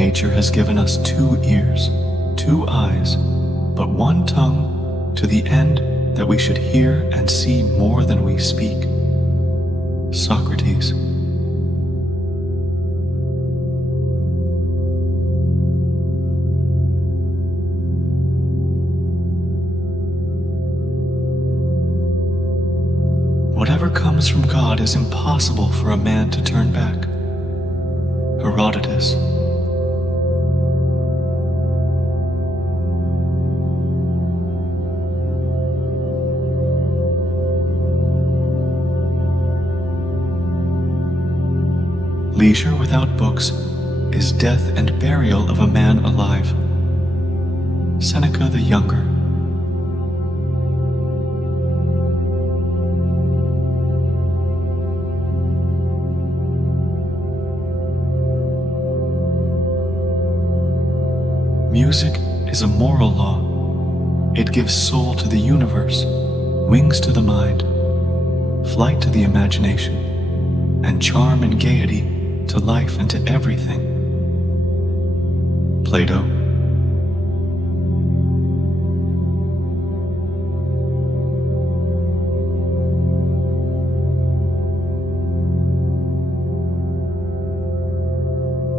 Nature has given us 2 ears, 2 eyes, but 1 tongue, to the end that we should hear and see more than we speak. Socrates. Whatever comes from God is impossible for a man to turn back. Herodotus. Leisure without books is death and burial of a man alive. Seneca the Younger. Music is a moral law. It gives soul to the universe, wings to the mind, flight to the imagination, and charm and gaiety to life and to everything. Plato.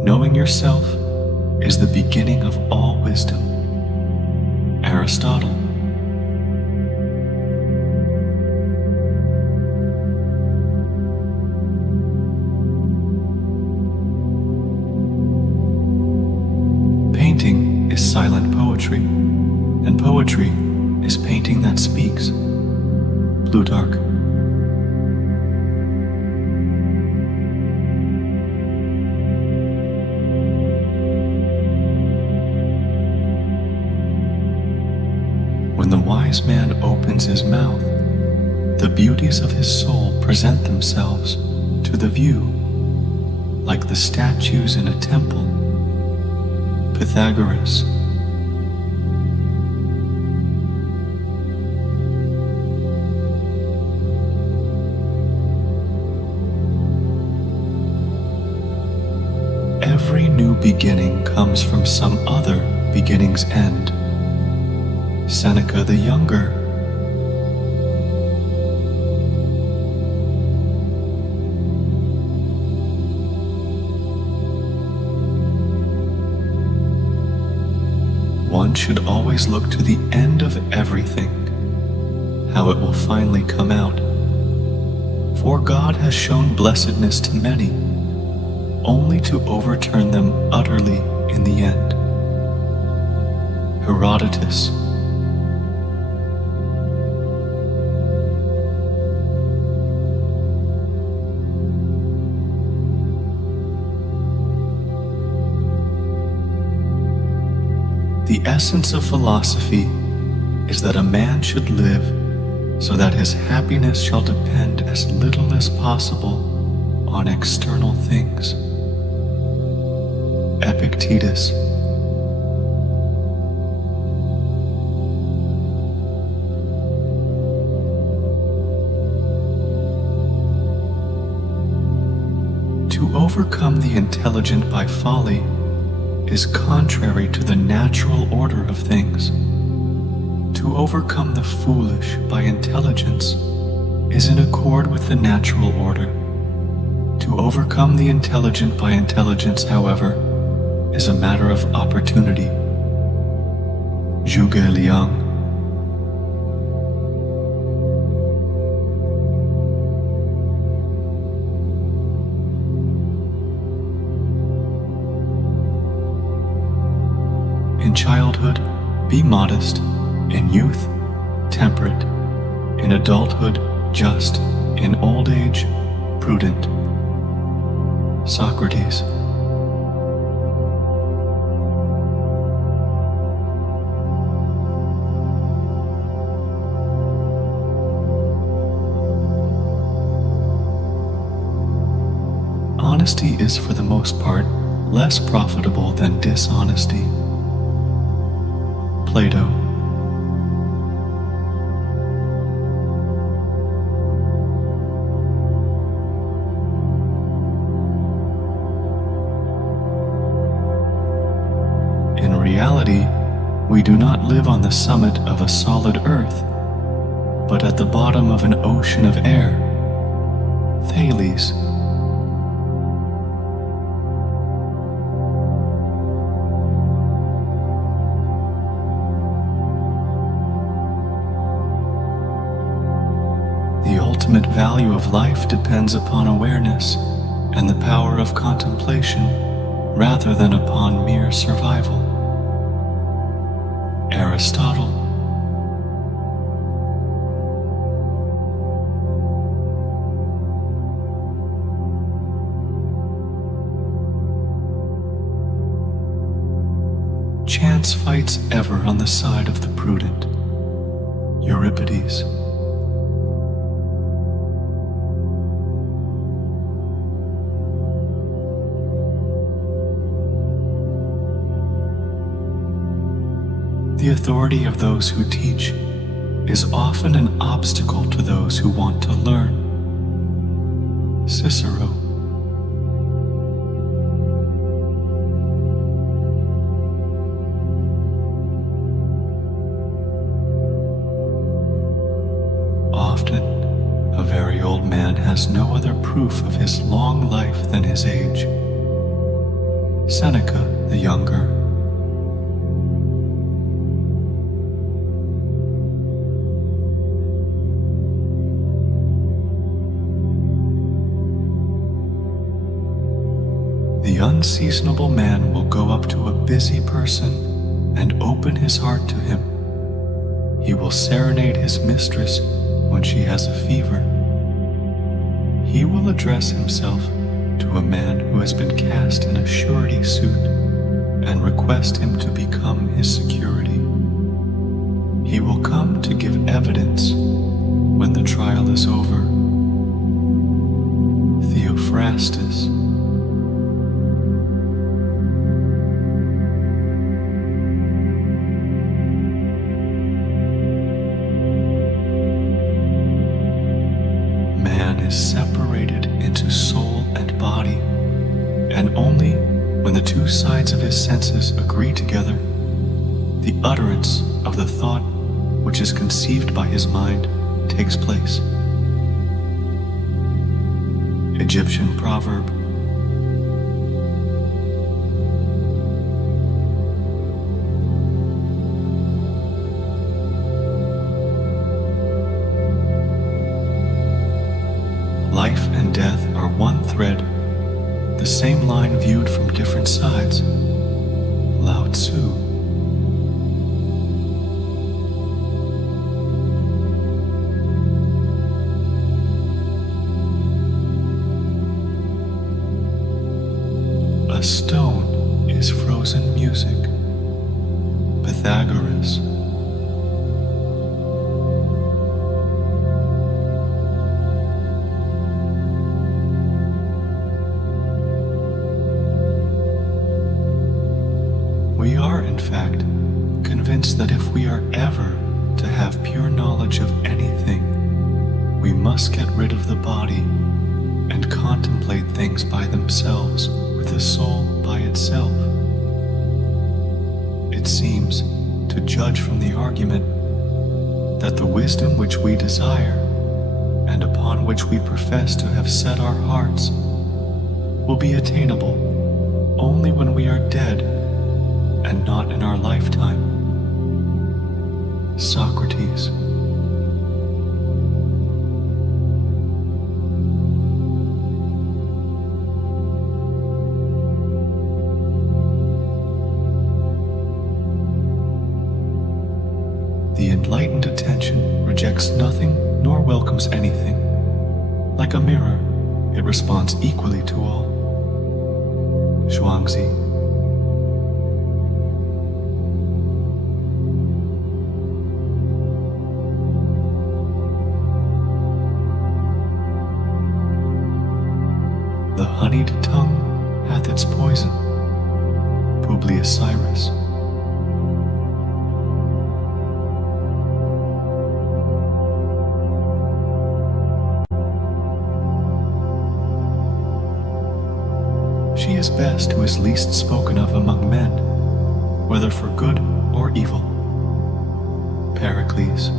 Knowing yourself is the beginning of all wisdom. Aristotle. Painting is silent poetry, and poetry is painting that speaks. Plutarch. When the wise man opens his mouth, the beauties of his soul present themselves to the view, like the statues in a temple. Pythagoras. Every new beginning comes from some other beginning's end. Seneca the Younger. One should always look to the end of everything, how it will finally come out. For God has shown blessedness to many, only to overturn them utterly in the end. Herodotus. The essence of philosophy is that a man should live so that his happiness shall depend as little as possible on external things. Epictetus. To overcome the intelligent by folly is contrary to the natural order of things. To overcome the foolish by intelligence is in accord with the natural order. To overcome the intelligent by intelligence, however, is a matter of opportunity. Zhuge Liang. In childhood, be modest. In youth, temperate. In adulthood, just. In old age, prudent. Socrates. Honesty is for the most part less profitable than dishonesty. Plato. We do not live on the summit of a solid earth, but at the bottom of an ocean of air. Thales. The ultimate value of life depends upon awareness and the power of contemplation rather than upon mere survival. Aristotle. Chance fights ever on the side of the prudent. Euripides. The authority of those who teach is often an obstacle to those who want to learn. Cicero. Often, a very old man has no other proof of his long life than his age. Seneca the Younger. The unseasonable man will go up to a busy person and open his heart to him. He will serenade his mistress when she has a fever. He will address himself to a man who has been cast in a surety suit and request him to become his security. He will come to give evidence when the trial is over. Theophrastus. Separated into soul and body, and only when the two sides of his senses agree together, the utterance of the thought which is conceived by his mind takes place. Egyptian proverb. Life and death are one thread, the same line viewed from different sides. Lao Tzu. A stone is frozen music. Pythagoras. We are, in fact, convinced that if we are ever to have pure knowledge of anything, we must get rid of the body and contemplate things by themselves with the soul by itself. It seems, to judge from the argument, that the wisdom which we desire and upon which we profess to have set our hearts will be attainable only when we are dead and not in our lifetime. Socrates. The enlightened attention rejects nothing nor welcomes anything. Like a mirror, it responds equally to all. Zhuangzi. The honeyed tongue hath its poison. Publius Cyrus. She is best who is least spoken of among men, whether for good or evil. Pericles.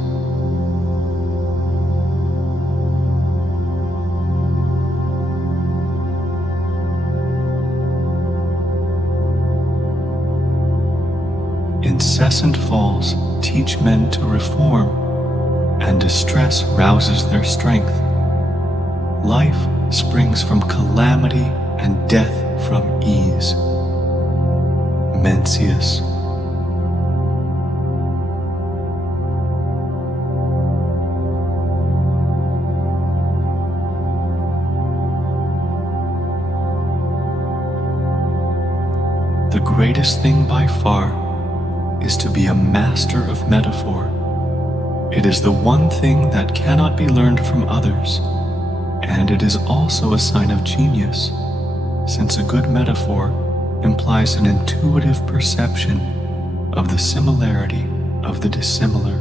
Incessant falls teach men to reform, and distress rouses their strength. Life springs from calamity and death from ease. Mencius. The greatest thing by far is to be a master of metaphor. It is the one thing that cannot be learned from others, and it is also a sign of genius, since a good metaphor implies an intuitive perception of the similarity of the dissimilar.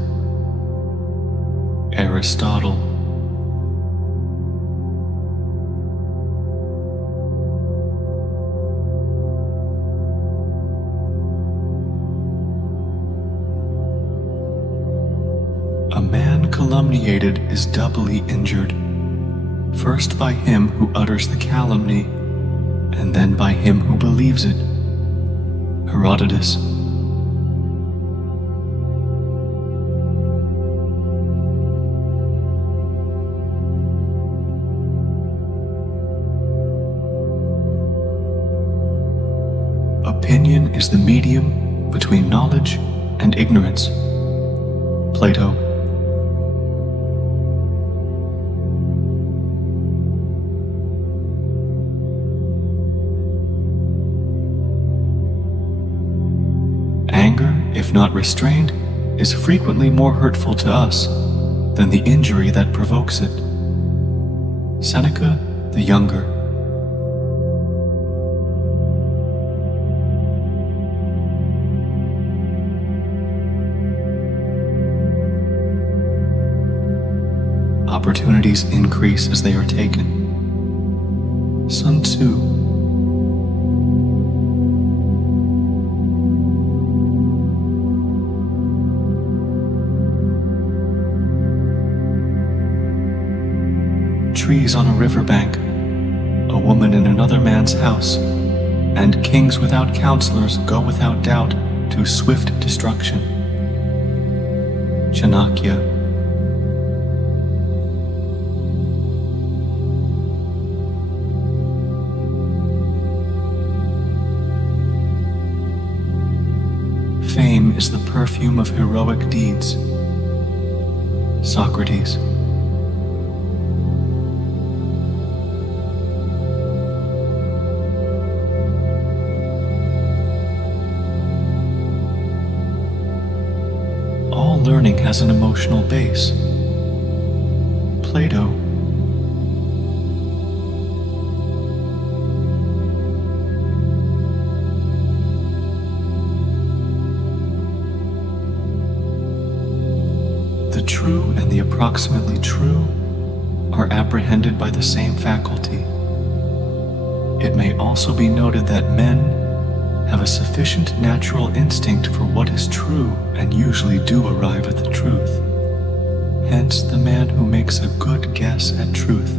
Aristotle. A man calumniated is doubly injured, first by him who utters the calumny, and then by him who believes it. Herodotus. Opinion is the medium between knowledge and ignorance. Plato. Anger, if not restrained, is frequently more hurtful to us than the injury that provokes it. Seneca the Younger. Opportunities increase as they are taken. Sun Tzu. Trees on a riverbank, a woman in another man's house, and kings without counselors go without doubt to swift destruction. Chanakya. Fame is the perfume of heroic deeds. Socrates. All learning has an emotional base. Plato. The true and the approximately true are apprehended by the same faculty. It may also be noted that men have a sufficient natural instinct for what is true and usually do arrive at the truth. Hence, the man who makes a good guess at truth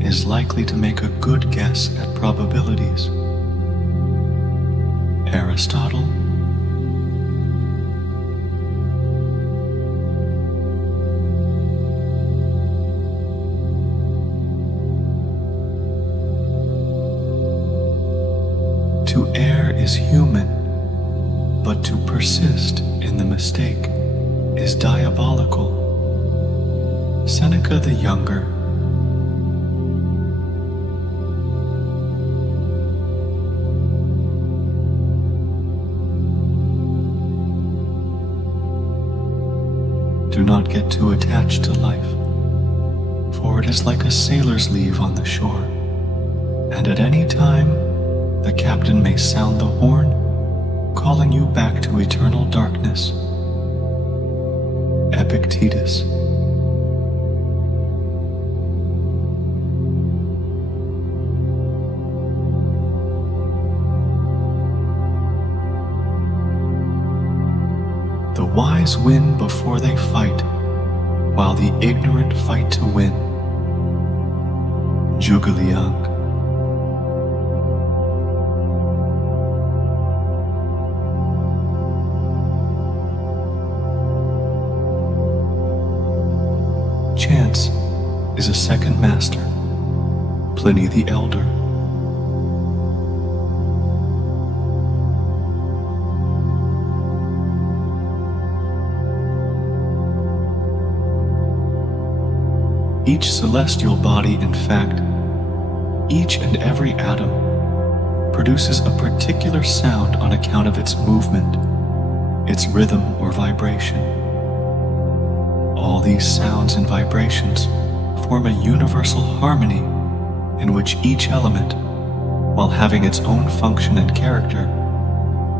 is likely to make a good guess at probabilities. Aristotle. To err is human, but to persist in the mistake is diabolical. Seneca the Younger. Do not get too attached to life, for it is like a sailor's leave on the shore, and at any time the captain may sound the horn, calling you back to eternal darkness. Epictetus. wise win before they fight, while the ignorant fight to win. Jugalyang. Chance is a second master, Pliny the Elder. Each celestial body, in fact, each and every atom, produces a particular sound on account of its movement, its rhythm or vibration. All these sounds and vibrations form a universal harmony in which each element, while having its own function and character,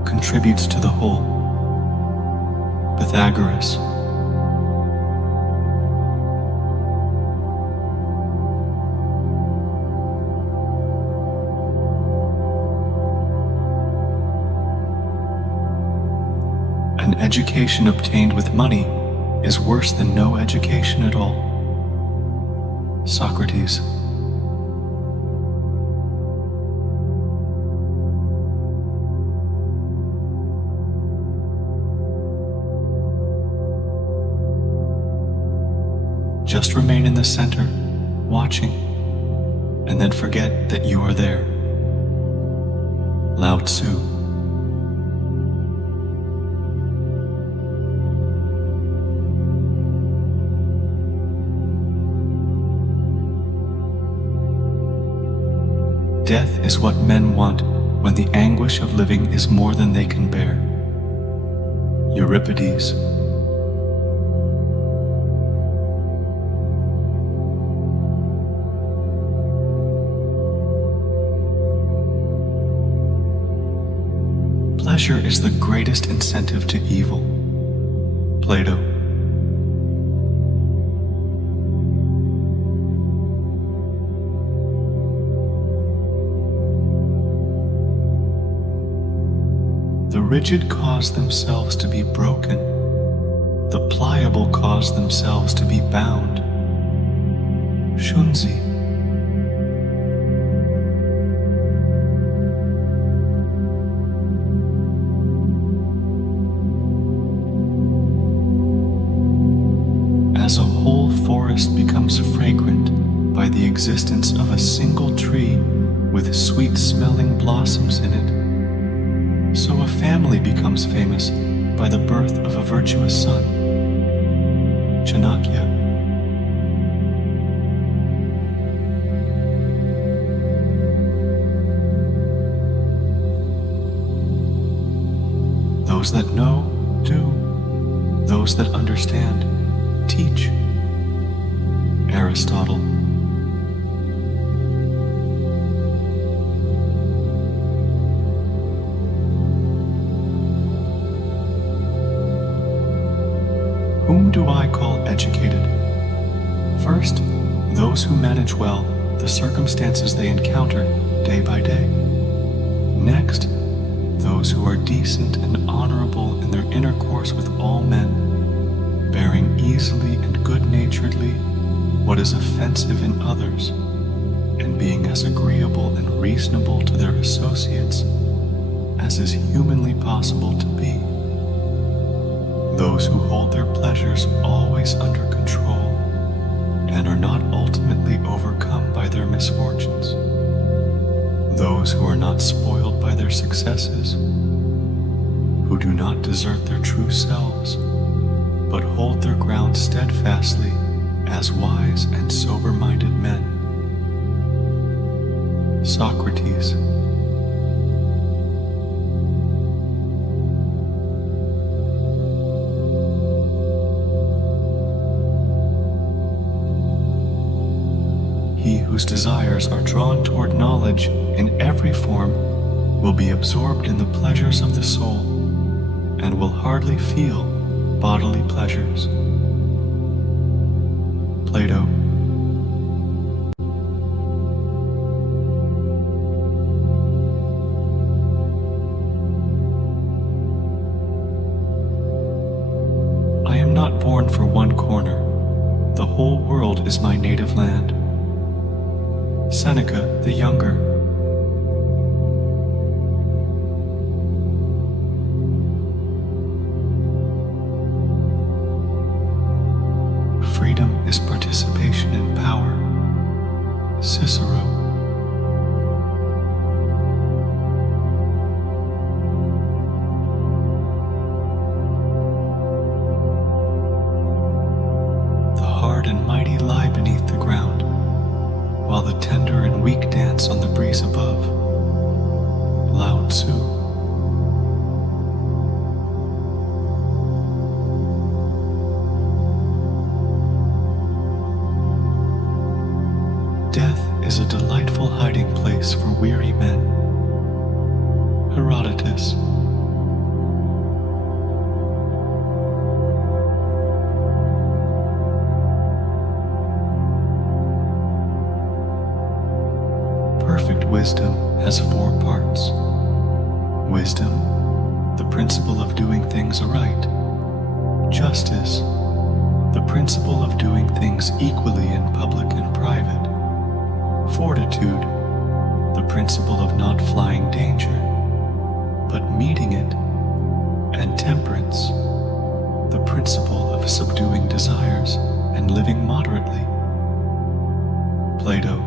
contributes to the whole. Pythagoras. An education obtained with money is worse than no education at all. Socrates. Just remain in the center, watching, and then forget that you are there. Lao Tzu. Death is what men want when the anguish of living is more than they can bear. Euripides. Pleasure is the greatest incentive to evil. Plato. The rigid cause themselves to be broken. The pliable cause themselves to be bound. Shunzi. As a whole forest becomes fragrant by the existence of a single tree with sweet-smelling blossoms in it, so a family becomes famous by the birth of a virtuous son. Chanakya. Those that know, do. Those that understand, teach. Aristotle. Whom do I call educated? First, those who manage well the circumstances they encounter day by day. Next, those who are decent and honorable in their intercourse with all men, bearing easily and good-naturedly what is offensive in others, and being as agreeable and reasonable to their associates as is humanly possible to be. Those who hold their pleasures always under control and are not ultimately overcome by their misfortunes. Those who are not spoiled by their successes, who do not desert their true selves, but hold their ground steadfastly as wise and sober-minded men. Socrates. He whose desires are drawn toward knowledge in every form will be absorbed in the pleasures of the soul and will hardly feel bodily pleasures. Plato. for one corner. The whole world is my native land. Seneca the Younger. Freedom is participation in power. Cicero. The hard and mighty lie beneath the ground, while the tender and weak dance on the breeze above. Lao Tzu. Death is a delightful hiding place for weary men. Herodotus. Perfect wisdom has 4 parts. Wisdom, the principle of doing things aright. Justice, the principle of doing things equally in public and private. Fortitude, the principle of not flying danger, but meeting it. And temperance, the principle of subduing desires and living moderately. Plato.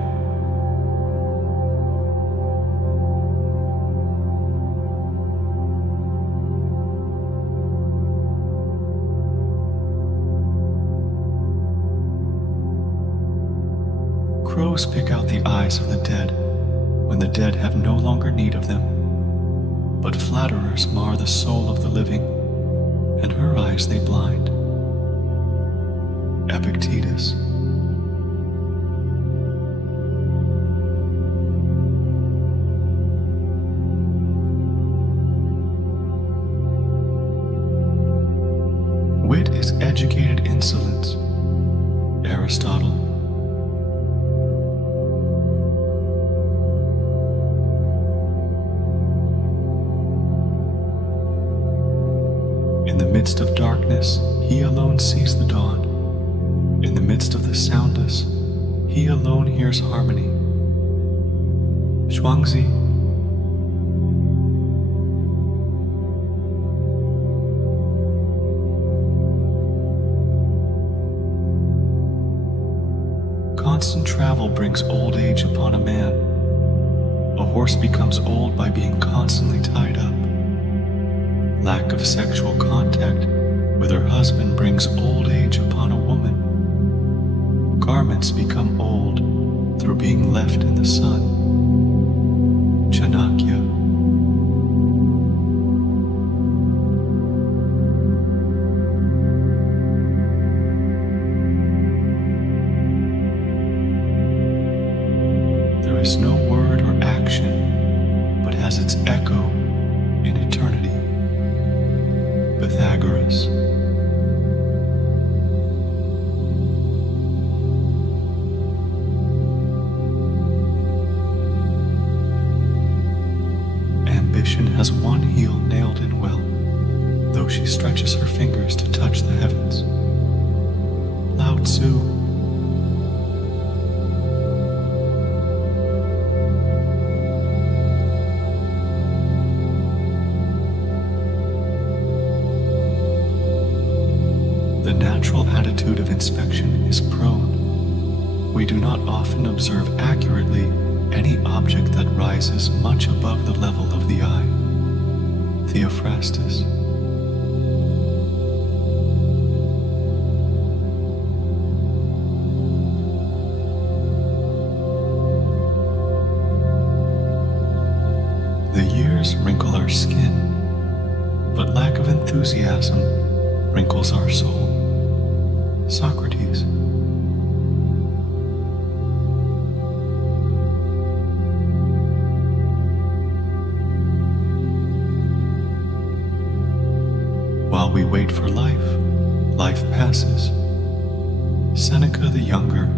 Crows pick out the eyes of the dead when the dead have no longer need of them, but flatterers mar the soul of the living, and her eyes they blind. Epictetus. Wit is educated insolence. Aristotle. In the midst of darkness, he alone sees the dawn. In the midst of the soundless, he alone hears harmony. Zhuangzi. Constant travel brings old age upon a man. A horse becomes old by being constantly tied up. Lack of sexual contact with her husband brings old age upon a woman. Garments become old through being left in the sun. Chanakya. There is no word or action, but has its echo in eternity. Pythagoras. Ambition has one heel nailed in well, though she stretches her fingers to touch the heavens. Lao Tzu. The natural attitude of inspection is prone. We do not often observe accurately any object that rises much above the level of the eye. Theophrastus. The years wrinkle our skin, but lack of enthusiasm wrinkles our soul. Socrates. While we wait for life, life passes. Seneca the Younger.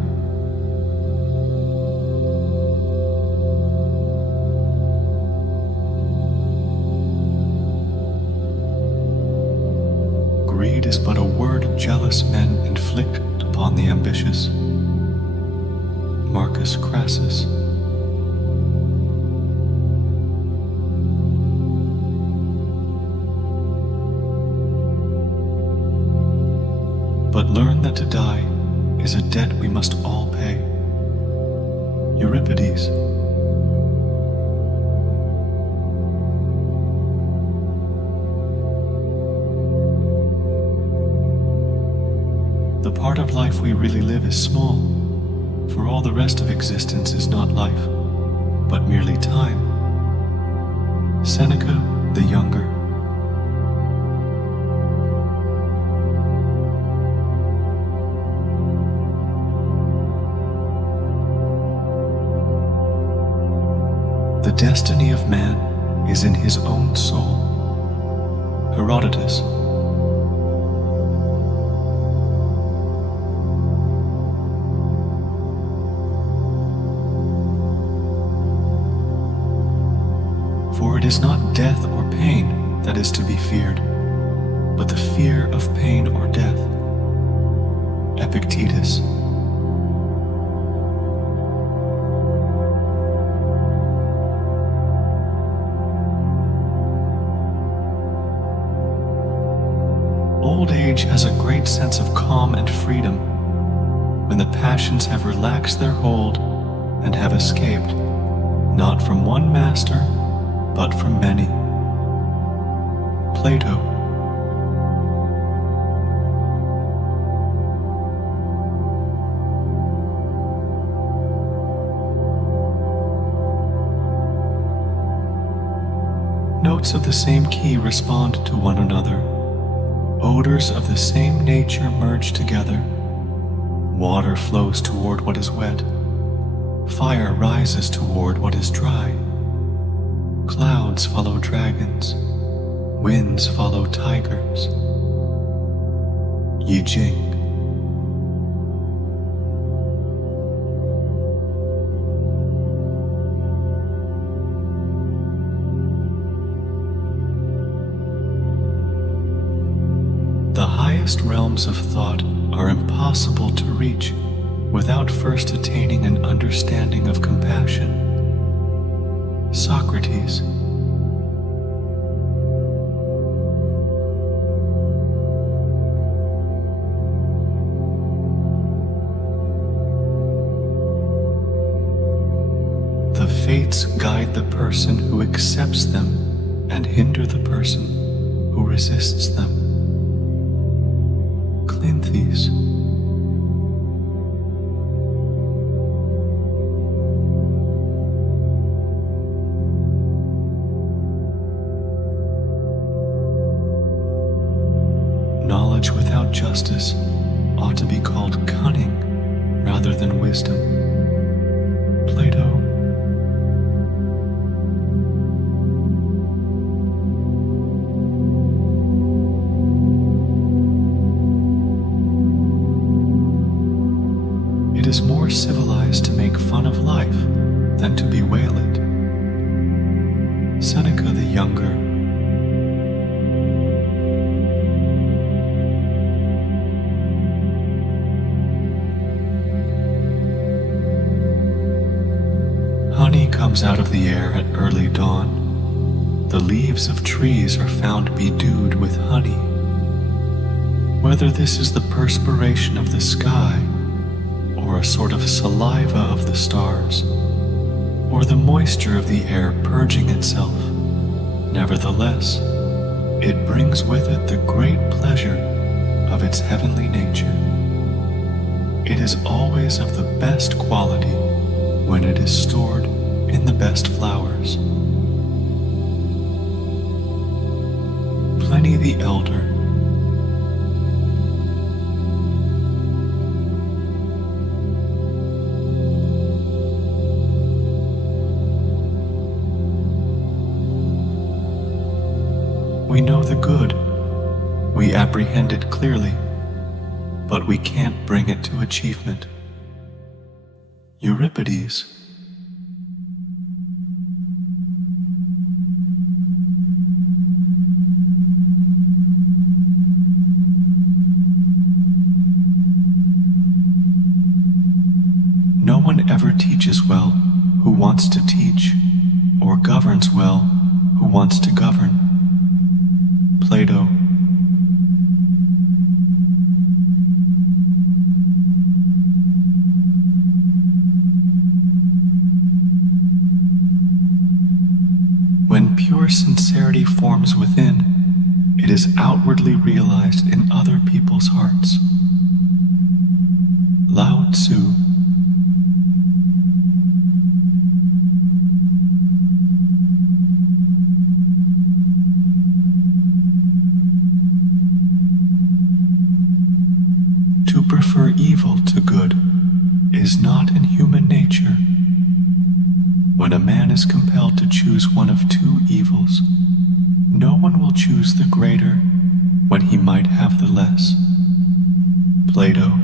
Greed is but a word jealous men inflict upon the ambitious. Marcus Crassus. But learn that to die is a debt we must all pay. Euripides. The part of life we really live is small, for all the rest of existence is not life, but merely time. Seneca the Younger. The destiny of man is in his own soul. Herodotus. For it is not death or pain that is to be feared, but the fear of pain or death. Epictetus. Old age has a great sense of calm and freedom when the passions have relaxed their hold and have escaped, not from one master, but from many. Plato. Notes of the same key respond to one another. Odors of the same nature merge together. Water flows toward what is wet. Fire rises toward what is dry. Clouds follow dragons. Winds follow tigers. Yi Jing. The highest realms of thought are impossible to reach without first attaining an understanding of compassion. Socrates. The fates guide the person who accepts them and hinder the person who resists them. Clynthes. Knowledge without justice ought to be called cunning rather than wisdom. Plato. It is more civilized to make fun of life than to bewail it. Seneca the Younger. Honey comes out of the air at early dawn. The leaves of trees are found bedewed with honey. Whether this is the perspiration of the sky, or a sort of saliva of the stars, or the moisture of the air purging itself, nevertheless, it brings with it the great pleasure of its heavenly nature. It is always of the best quality when it is stored in the best flowers. Pliny the Elder. We know the good, we apprehend it clearly, but we can't bring it to achievement. Euripides. teaches well who wants to teach, or governs well who wants to govern. Plato. When pure sincerity forms within, it is outwardly realized in other people's hearts. Lao Tzu. To prefer evil to good is not in human nature. When a man is compelled to choose one of two evils, no one will choose the greater when he might have the less. Plato.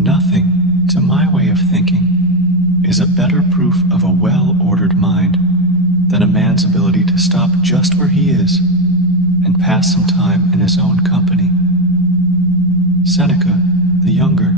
Nothing, to my way of thinking, is a better proof of a well-ordered mind than a man's ability to stop just where he is and pass some time in his own company. Seneca, the younger.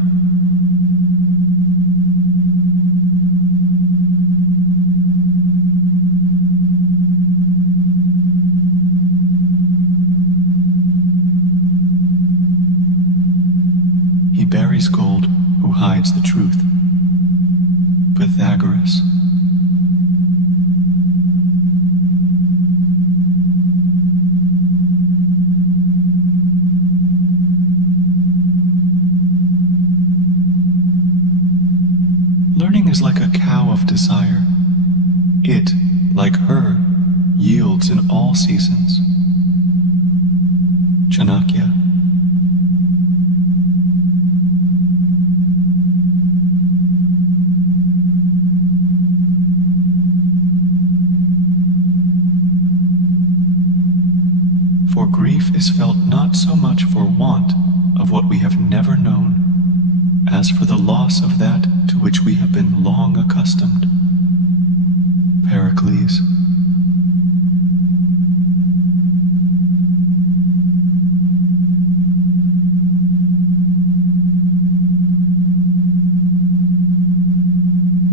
He buries gold who hides the truth. Pythagoras. Learning is like a cow of desire. It, like her, yields in all seasons. Chanakya. For grief is felt not so much for want of what we have never known, as for the loss of that to which we have been long accustomed. Pericles.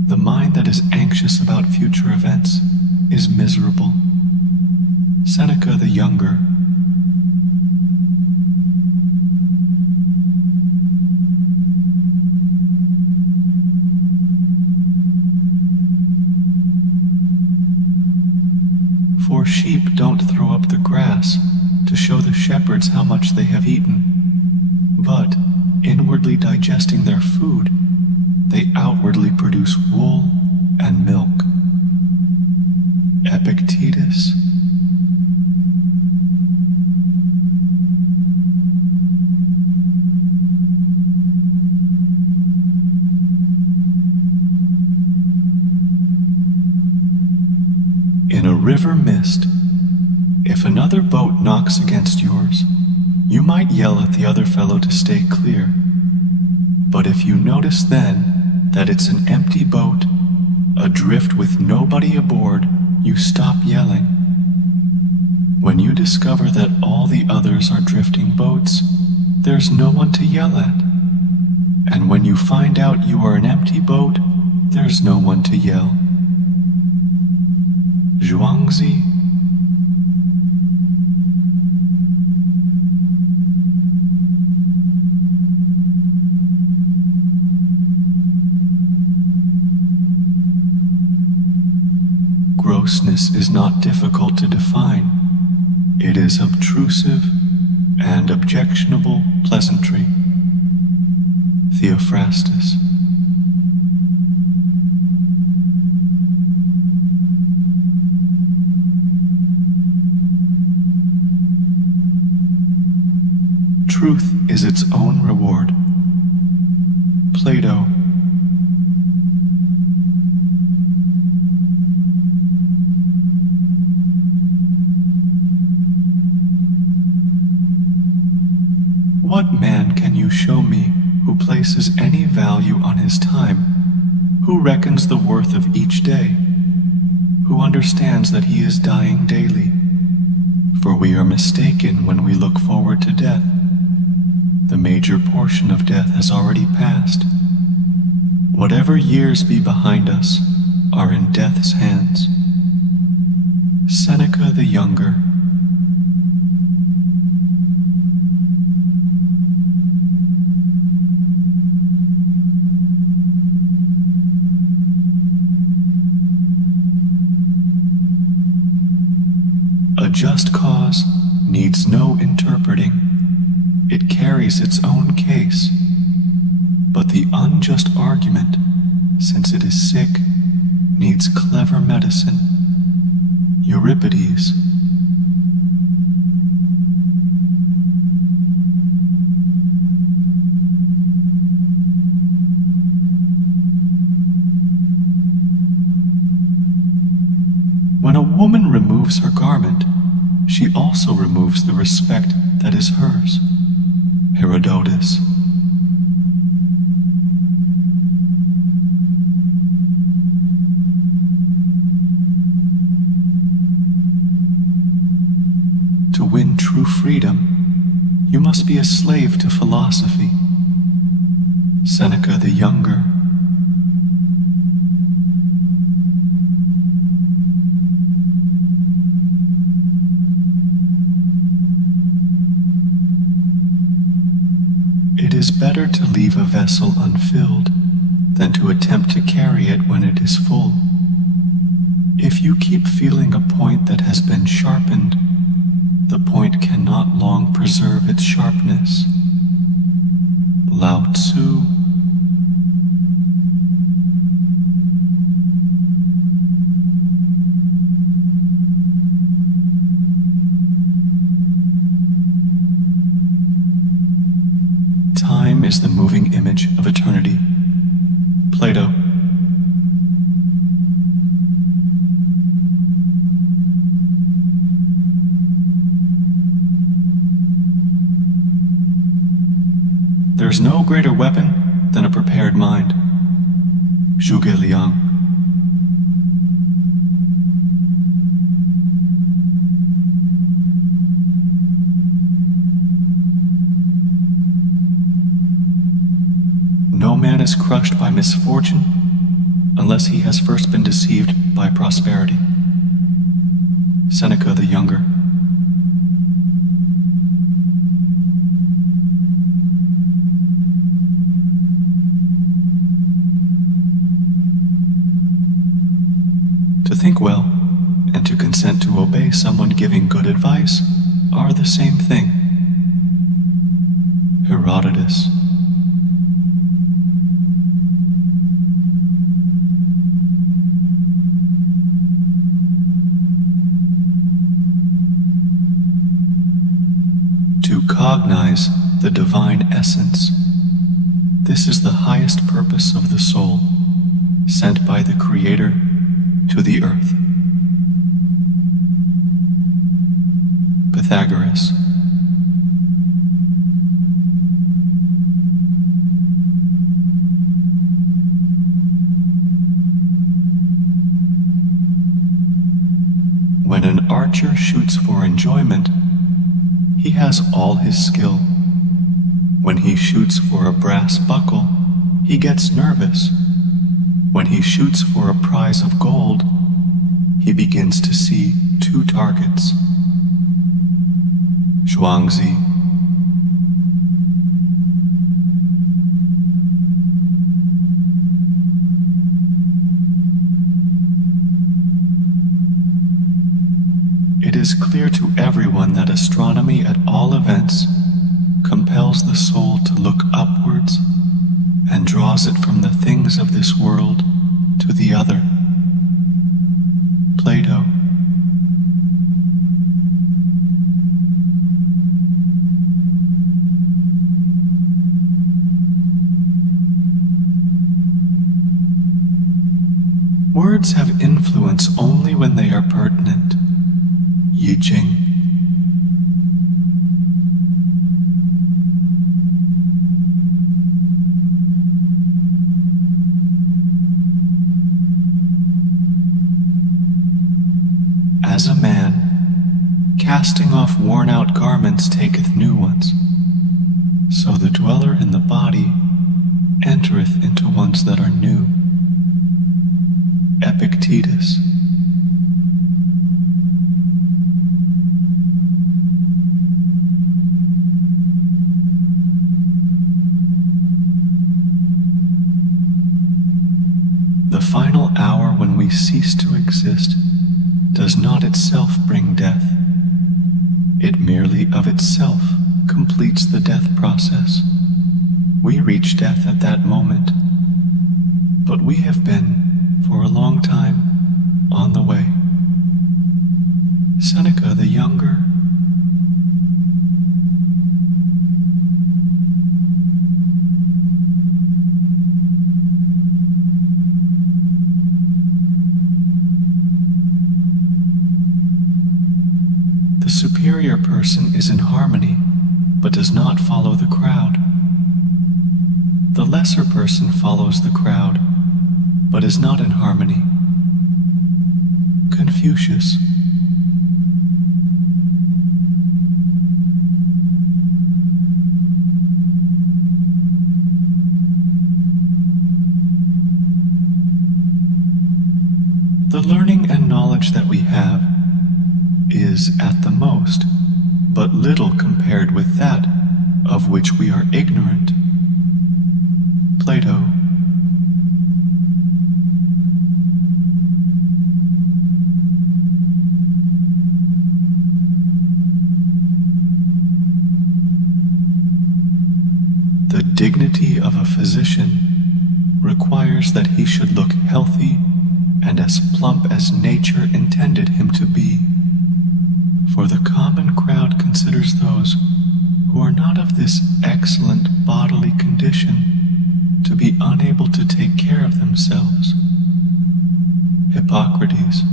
The mind that is anxious about future events is miserable. Seneca the younger. For sheep don't throw up the grass to show the shepherds how much they have eaten, but, inwardly digesting their food, they outwardly produce wool and milk. Epictetus. In a river mist, if another boat knocks against yours, you might yell at the other fellow to stay clear. But if you notice then that it's an empty boat, adrift with nobody aboard, you stop yelling. When you discover that all the others are drifting boats, there's no one to yell at. And when you find out you are an empty boat, there's no one to yell. Zhuangzi. Grossness is not difficult to define. It is obtrusive and objectionable pleasantry. Theophrastus. Truth is its own reward. Plato. What man can you show me who places any value on his time, who reckons the worth of each day, who understands that he is dying daily, for we are mistaken when we look forward to death. The major portion of death has already passed. Whatever years be behind us are in death's hands. Seneca the Younger. A just cause needs no interpreting. It carries its own case. But the unjust argument, since it is sick, needs clever medicine. Euripides. When a woman removes her garment, she also removes the respect that is hers. Herodotus. To win true freedom, you must be a slave to philosophy. Seneca the Younger. It is better to leave a vessel unfilled than to attempt to carry it when it is full. If you keep feeling a point that has been sharpened, the point cannot long preserve its sharpness. Lao Tzu. Time is the moving image of eternity. Plato. There's no greater weapon than a prepared mind. Zhuge Liang. No man is crushed by misfortune unless he has first been deceived by prosperity. Seneca the Younger. To think well and to consent to obey someone giving good advice are the same thing. Herodotus. To cognize the divine essence. This is the highest purpose of the soul, sent by the Creator to the earth. Pythagoras. When an archer shoots for enjoyment, he has all his skill. When he shoots for a brass buckle, he gets nervous. When he shoots for a prize of gold, he begins to see two targets. Zhuangzi. It is clear to everyone that astronomy at all events compels the soul to look upwards and draws it from the things of this world to the other. Plato. Words have influence only when they are pertinent. Yi Ching. as a man, casting off worn-out garments taketh new ones, so the dweller in the body entereth into ones that are new. Epictetus. The final hour when we cease to exist does not itself bring death. It merely of itself completes the death process. We reach death at that moment, but we have been, for a long time, on the way. Seneca the Younger. The superior person is in harmony, but does not follow the crowd. The lesser person follows the crowd, but is not in harmony. Confucius. The learning and knowledge that we have is, at the most, but little compared with that of which we are ignorant. Plato. The dignity of a physician requires that he should look healthy and as plump as nature intended him to be. For the common crowd considers those who are not of this excellent bodily condition to be unable to take care of themselves. Hippocrates.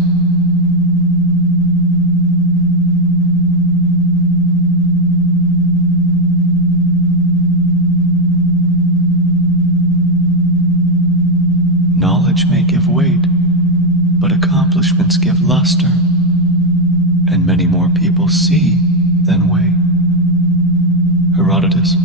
Knowledge may give weight, but accomplishments give luster, and many more people see than weigh. Herodotus.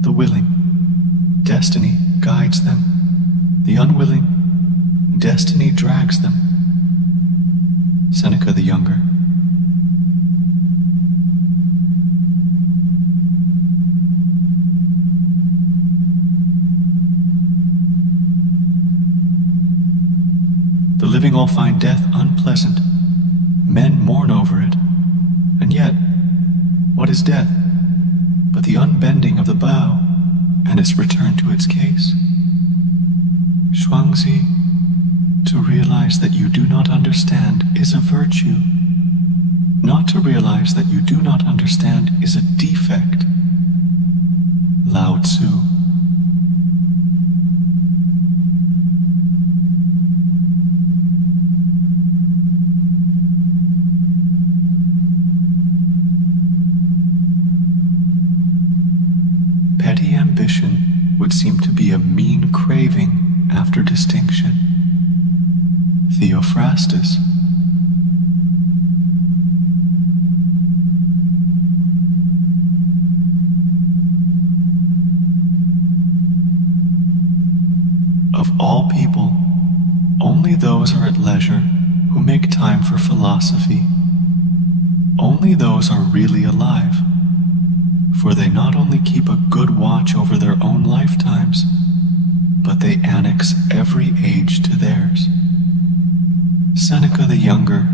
The willing, destiny guides them. The unwilling, destiny drags them. Seneca the Younger. The living all find death unpleasant. Men mourn over it. And yet, what is death but the unbending of the bow and its return to its case? Shuangzi, to realize that you do not understand is a virtue. Not to realize that you do not understand is a defect. Lao Tzu. Petty ambition would seem to be a mean craving after distinction. Theophrastus. Of all people, only those are at leisure who make time for philosophy. Only those are really alive, for they not only keep a good watch over their own lifetimes, but they annex every age to theirs. Seneca the Younger.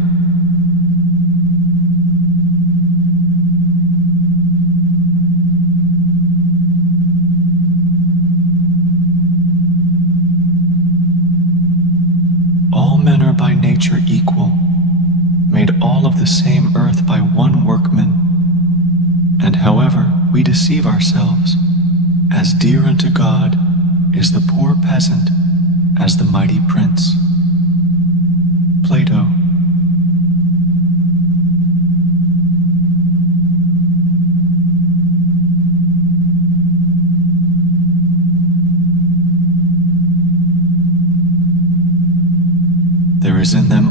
All men are by nature equal, made all of the same earth by one workman. And however we deceive ourselves, as dear unto God is the poor peasant as the mighty prince. Plato.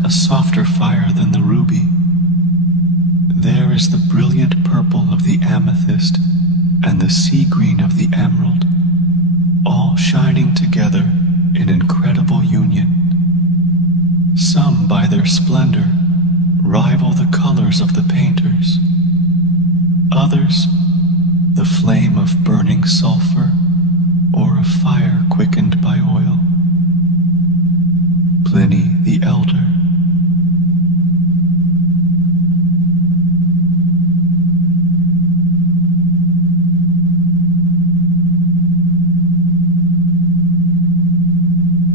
a softer fire than the ruby. There is the brilliant purple of the amethyst and the sea green of the emerald, all shining together in incredible union. Some, by their splendor, rival the colors of the painters. Others, the flame of burning sulfur or of fire quickened by oil. Pliny the Elder.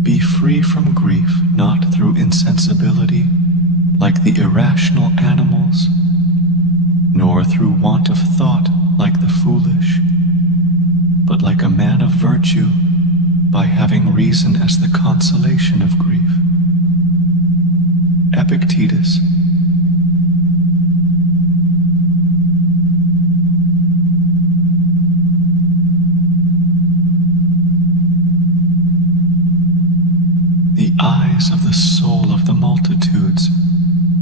Be free from grief, not through insensibility, like the irrational animals, nor through want of thought, like the foolish, but like a man of virtue, by having reason as the consolation of grief. Epictetus. The eyes of the soul of the multitudes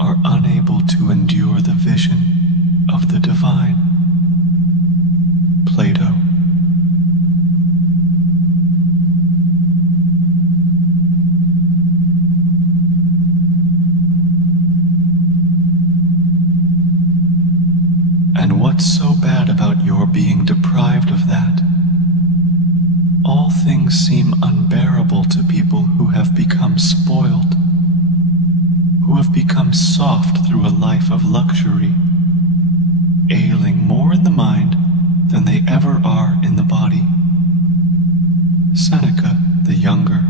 are unable to endure the vision of the divine. Plato. And what's so bad about your being deprived of that? All things seem unbearable to people who have become spoiled, who have become soft through a life of luxury, ailing more in the mind than they ever are in the body. Seneca the Younger.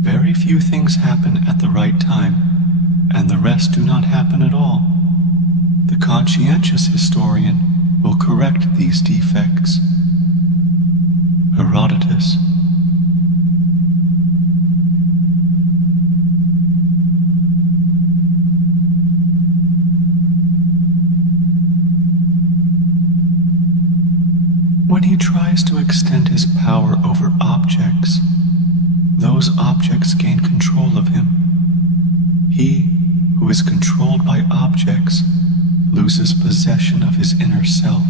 Very few things happen at the right time, and the rest do not happen at all. The conscientious historian will correct these defects. Herodotus. When he tries to extend his power over objects, those objects gain control of him. He who is controlled by objects loses possession of his inner self.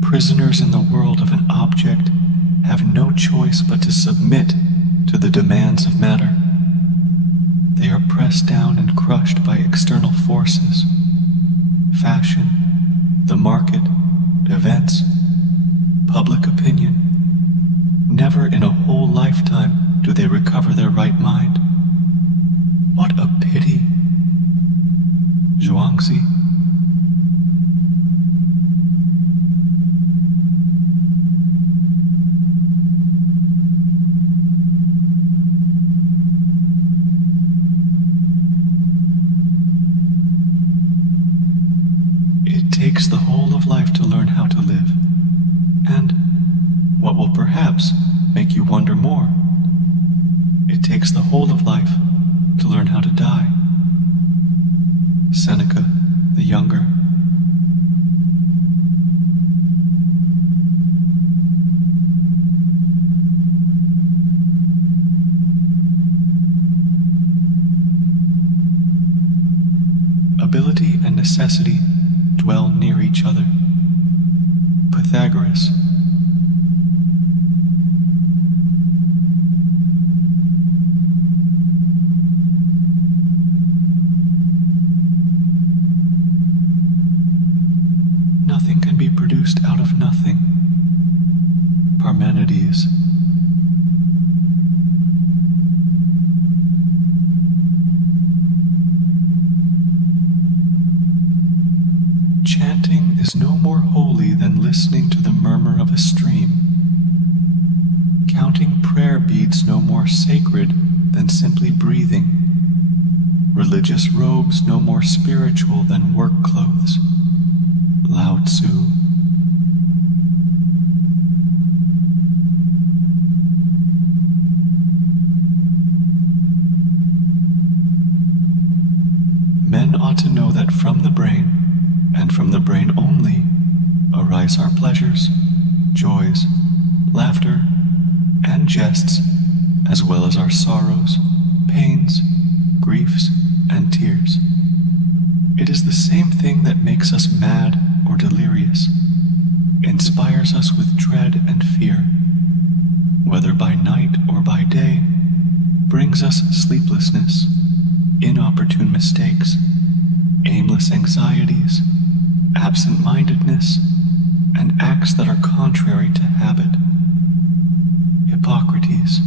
Prisoners in the world of an object have no choice but to submit to the demands of matter. They are pressed down and crushed by external forces, fashion, the market, events, public opinion. Never in a whole lifetime do they recover their right mind. What a pity. Zhuangzi. It takes the whole of life to learn how to live. And what will perhaps make you wonder more, it takes the whole of life to learn how to die. Seneca the Younger. Ability and necessity dwell near each other. Pythagoras. Nothing can be produced out of nothing. Parmenides. Chanting is no more holy than listening to the murmur of a stream. Counting prayer beads no more sacred than simply breathing. Religious robes no more spiritual than work clothes. Lao Tzu. Men ought pleasures, joys, laughter, and jests, as well as our sorrows, pains, griefs, and tears. It is the same thing that makes us mad or delirious, inspires us with dread and fear, whether by night or by day, brings us sleeplessness, inopportune mistakes, aimless anxieties, absent-mindedness, and acts that are contrary to habit. Hippocrates.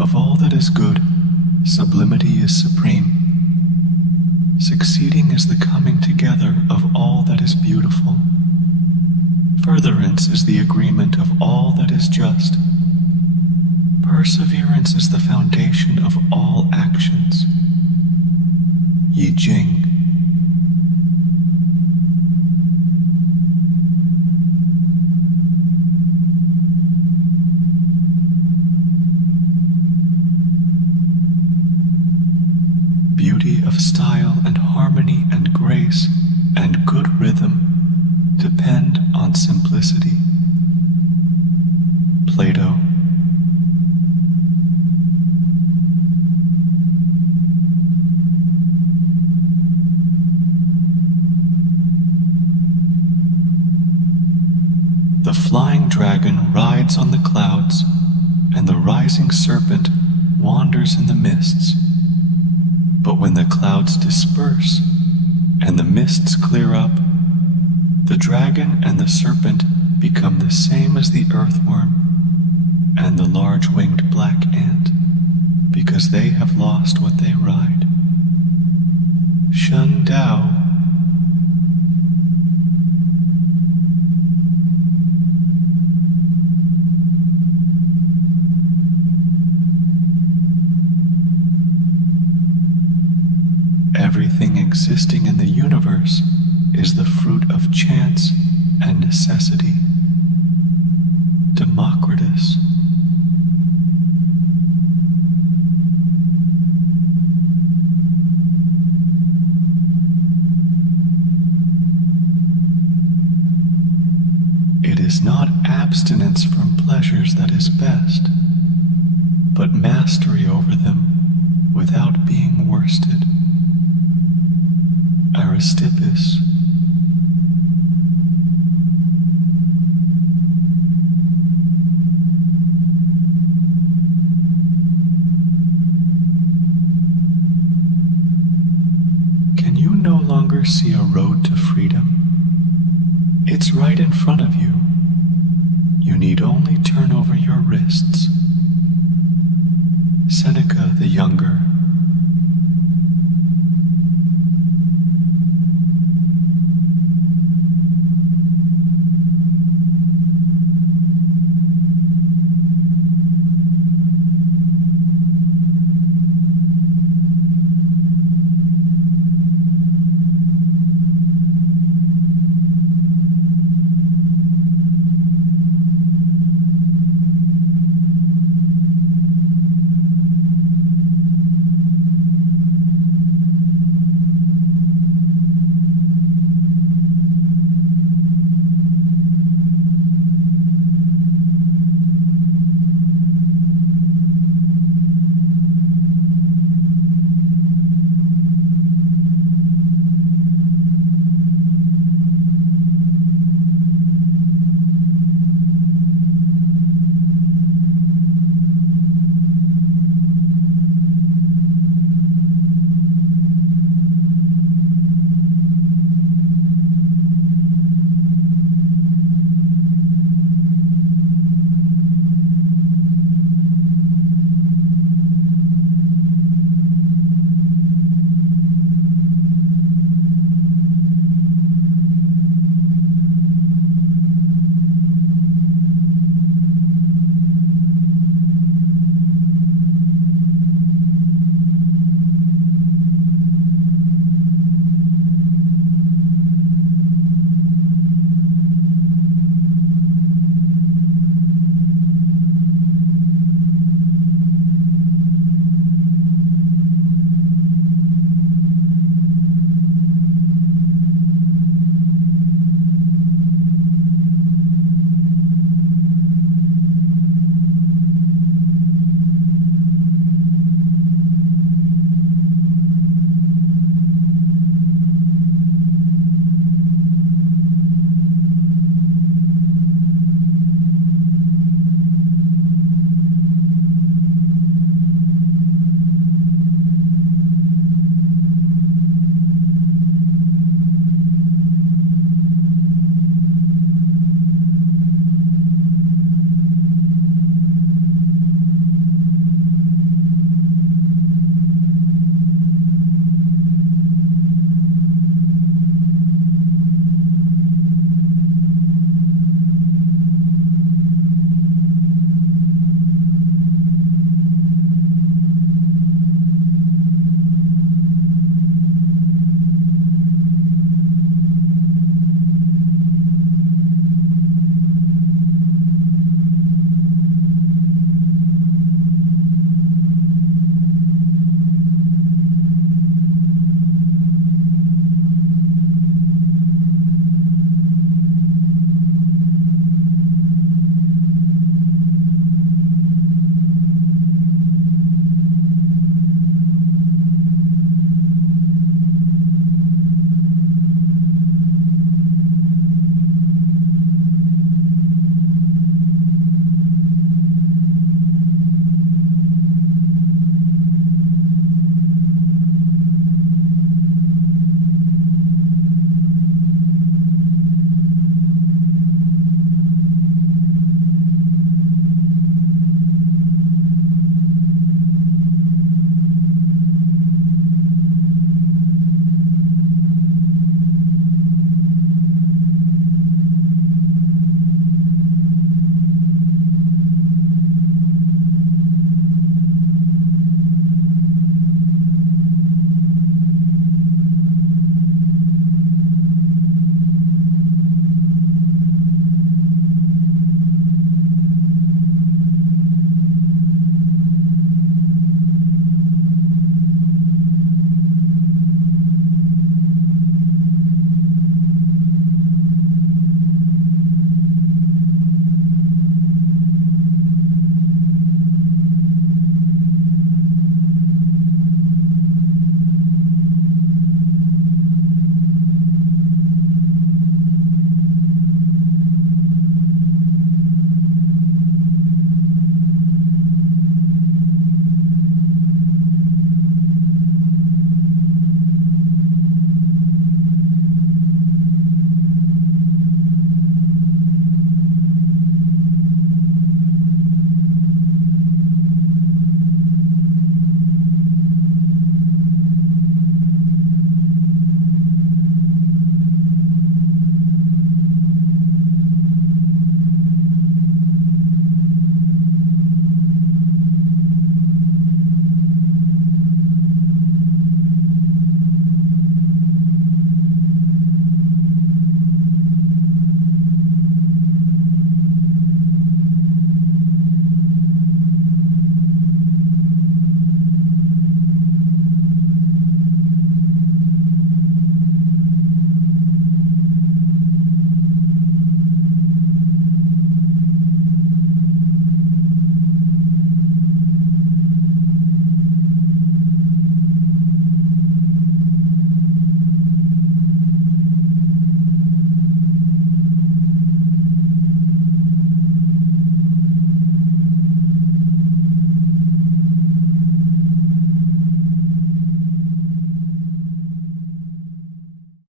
Of all that is good, sublimity is supreme. Succeeding is the coming together of all that is beautiful. Furtherance is the agreement of all that is just. Perseverance is the foundation of all actions. Yi Jing. Beauty of style and harmony and grace and good rhythm depend on simplicity. Plato. The flying dragon rides on the clouds, and the rising serpent wanders in the mists. But when the clouds disperse and the mists clear up, the dragon and the serpent become the same as the earthworm and the large-winged black ant, because they have lost what they ride. Shun Dao. Everything existing in the universe is the fruit of chance and necessity. Democritus. It is not abstinence from pleasures that is best, but mastery over them without being worsted. Aristippus. Can you no longer see a road to freedom? It's right in front of you. You need only turn over your wrists. Seneca the Younger.